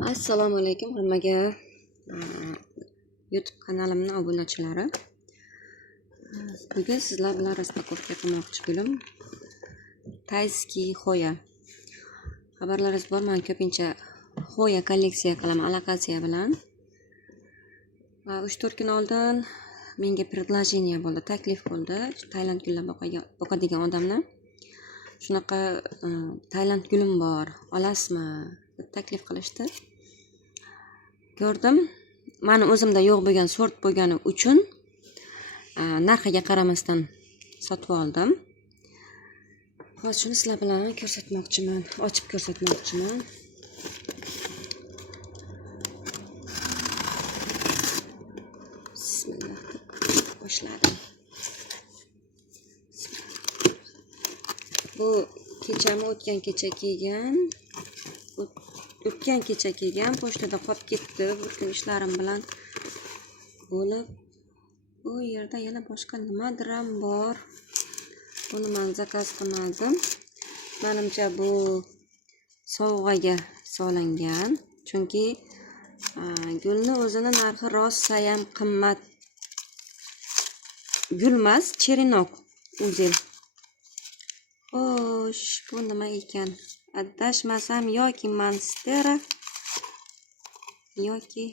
Assalomu alaykum hammaga. YouTube kanalimning obunachilari. Bugun sizlar bilan rastakovka qilmoqchi bo'lim. Tayskiy xoya. Xabarlaringiz bor, men ko'pincha xoya kolleksiya qilaman alokatsiya bilan. 3-4 kun oldin menga предложение bo'ldi, taklif bo'ldi. Tailand gullar boqadigan odamlar. Shunaqa Tailand gulim bor, olasizmi? Taklif qilishdi. Ko'rdim. Meni o'zimda yo'q bo'lgan sort bo'lgani uchun narxiga qaramasdan sotib oldim. Hozir shuni sizlar bilan ko'rsatmoqchiman, ochib ko'rsatmoqchiman. Bismillah. Boshladim. Bu kechami o'tgan kecha kiygan. O'tgan kecha kelgan, pochtada qolib ketdi. Butun ishlarim bilan bo'lib, bu yerda yana boshqa nimadir ham bor. Buni men zakaz qilmadim. Menimcha bu sovg'aga solingan. Chunki gulni o'zini narxi rosa ham qimmat. Gulmas, cherinok uzil. Xo'sh, bu nima ekan? Adashmasam yoki monstera yoki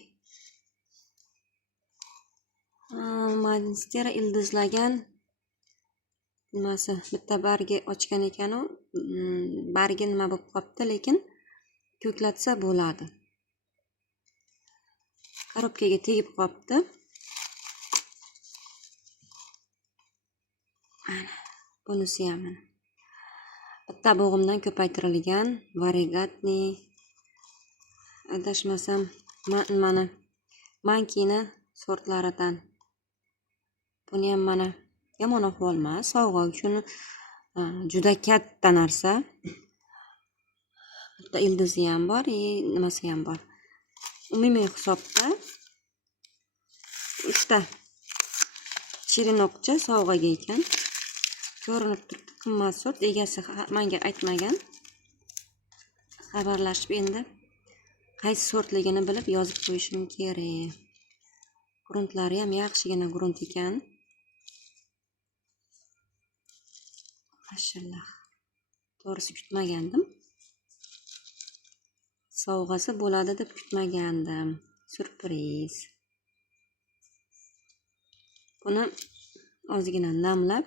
monstera ildizlagan nimasi. Bitta bargi ochgan ekan u. Bargi nima bo'lib qopti, lekin ko'klatsa bo'ladi. Korobkaga tegib qopti. Mana bunisi ham. Bitta bo'g'imdan ko'paytirilgan variegatni. Adashmasam mana mankini sortlaridan. Buni ham mana yomon ahvol emas, sovg'a uchun juda katta narsa. Bitta ildizi ham bor, nimasi ham bor. Umumiy hisobda 3 ta chirinokcha sovg'aga ekan. Ko'rinib turibdi, qimmat sort, egasi menga aytmagan. Xabarlashib endi qaysi sortligini bilib yozib qo'yishim kerak. Gruntlari ham yaxshigina grunt ekan. Mashallah. To'g'risi kutmagandim. Sovg'asi bo'ladi deb kutmagandim. Surpriz. Buni ozgina namlab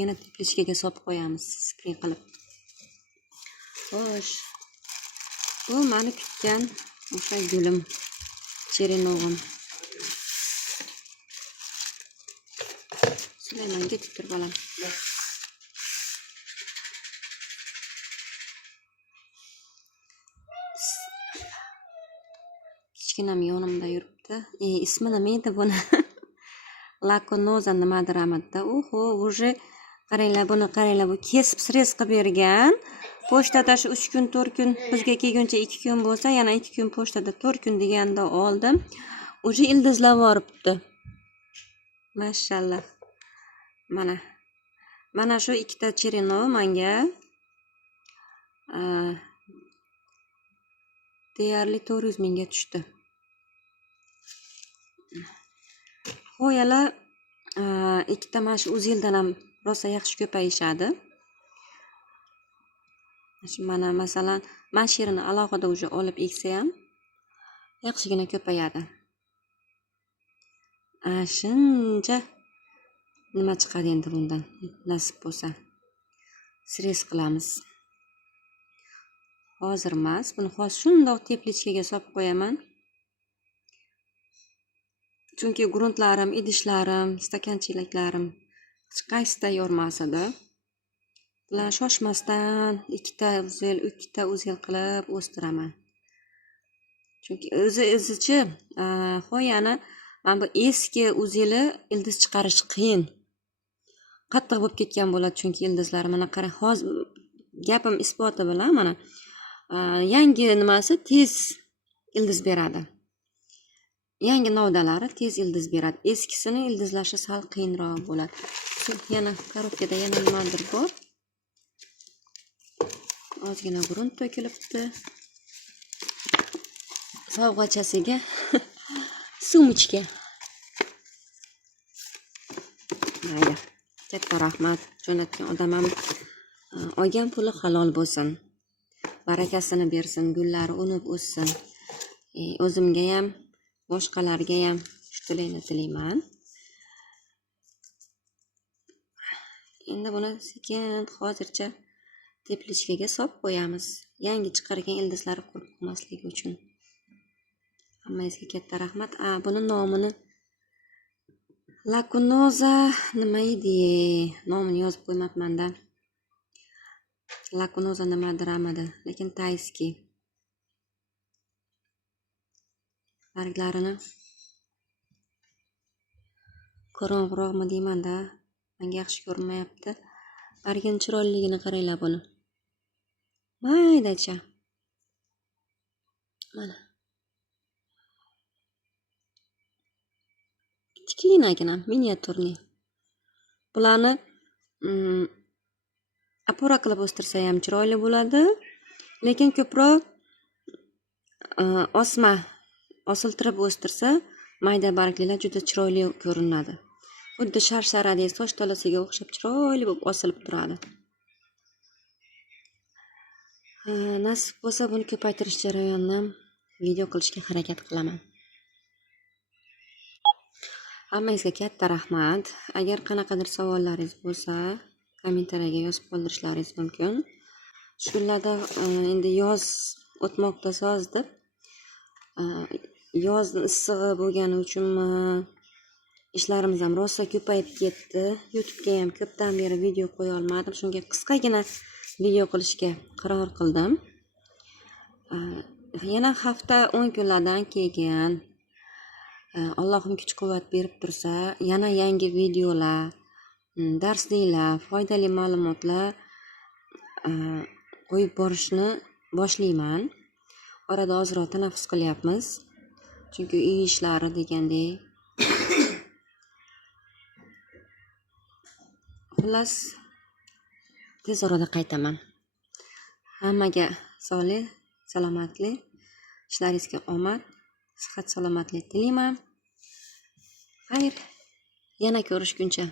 yana teplичкаga solib qo'yamiz, sprey qilib. Xo'sh. Bu meni kutgan o'sha gulim, cherinog'im. Sulaymon ketib tur bolam. Kichkinam yonimda yuribdi. Ismi nima edi buni? Lakonoza nimadir amadda. Oho, уже qaranglar, buni qaranglar, bu kesib srez qilib bergan. Pochtada shu 3 kun, 4 kun, bizga kelguncha 2 kun bo'lsa, yana 2 kun pochtada 4 kun deganda oldim. Уже ildizlab yoribdi. Mashallah. Mana shu 2 ta cherinov menga deyarli 400 mingga tushdi. Xoyalar 2 ta mana shu uzildan ham rosa yaxshi ko'payishadi. Mana masalan, mashirini alohida уже olib eksa ham yaxshigina ko'payadi. Shuncha nima chiqadi endi bundan, nasib bo'lsa. Srez qilamiz. Hozir emas, buni hozir shundoq teplичкаga solib qo'yaman. Chunki gruntlarim, idishlarim, stakanchilaklarim hech qaysida yormas edi. Bular shoshmasdan 2 ta uzil, 2 ta uzil qilib o'stiraman. Chunki o'zichi xoyani mana bu eski uzili ildiz chiqarish qiyin. Qattiq bo'lib ketgan bo'ladi, chunki ildizlari mana qarang, hozir gapim isboti bilan mana yangi nimasi tez ildiz beradi. Yangi novdalari tez ildiz beradi. Eskisini ildizlashi sal qiyinroq bo'ladi. Yana korobkada yana nimadir bor. Ozgina grunt to'kilibdi. sovg'achasiga sumочка. Mayli. Katta rahmat. Jo'natgan odam ham olgan puli halol bo'lsin. Barakasini bersin, gullari unib o'ssin. O'zimga ham, boshqalarga ham shu tilakni tilayman. Endi buni sekin hozircha teplичкаga solib qo'yamiz. Yangi chiqargan ildizlari qurib qolmasligi uchun. Hammangizga katta rahmat. Buni nomini Lakunoza nima edi? Nomini yozib qo'ymabman-da. Lakunoza nimadir amadi, lekin tayski. Barglarini qorong'uroqmi deyman-da. Menga yaxshi ko'rinmayapti. Bargin chiroyliligini qaranglar buni. Maydacha. Mana. Kichkinagina, miniaturniy. Bularni apora qilib o'stirsa ham chiroyli bo'ladi, lekin ko'proq osiltirib o'stirsa, mayda barglar juda chiroyli ko'rinadi. Xuddi sharsharadek soch tolasiga o'xshab chiroyli bo'lib osilib turadi. Nasib bo'lsa buni ko'paytirish jarayonini ham video qilishga harakat qilaman. Hammangizga katta rahmat. Agar qanaqadir savollaringiz bo'lsa, kommentariyaga yozib qoldirishlaringiz mumkin. Shu kunlarda endi yoz o'tmoqda sozdi. Yoz issig'i bo'lgani uchunmi, ishlarimiz ham rosa ko'payib ketdi. YouTube'ga ham ko'pdan beri video qo'ya olmadim. Shunga qisqagina video qilishga qaror qildim. Yana hafta 10 kunlardan keyin Allohim kuch-quvvat berib tursa, yana yangi videolar, darsliklar, foydali ma'lumotlar qo'yib borishni boshlayman. Orada ozroq tanaffus qilyapmiz. Chunki uy ishlari degandek. Xullas, tez orada qaytaman. Hammaga sog'lik, salomatlik, ishlaringizga omad, sihat salomatlik tilayman. Xayr, yana ko'rishguncha.